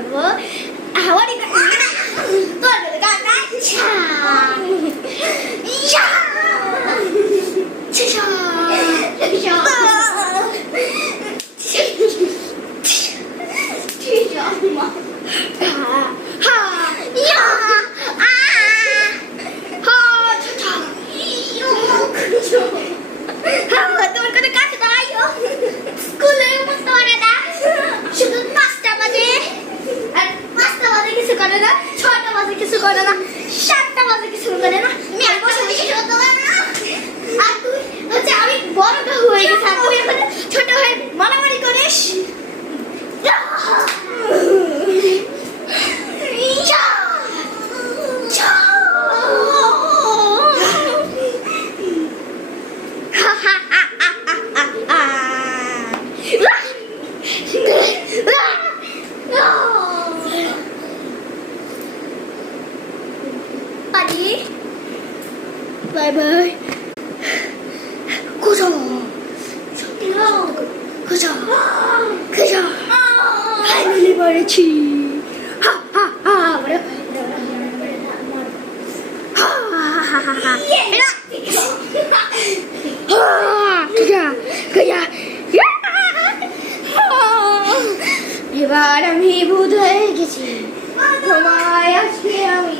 করবো হাওয়ারি তোর গানা তোমার কোনো কাজ নাই স্কুলের মতো করে না শুধু 5টা বাজে আর 5টা বাজে কিছু করে না 6টা বাজে কিছু করে না 7টা বাজে কিছু করে না আমি আর বসে বসে করতে পারি না আর তুই হচ্ছে আমি বড়টা হয়ে গেছে আর তুই এখন ছোট হয়ে মারামারি করিস Bye bye. Good job. Good job. Good job. Finally পেরেছি। Ha ha ha. Ha ha ha ha. এবার আমি ভূত হয়ে গেছি তোমায় আজকে আমি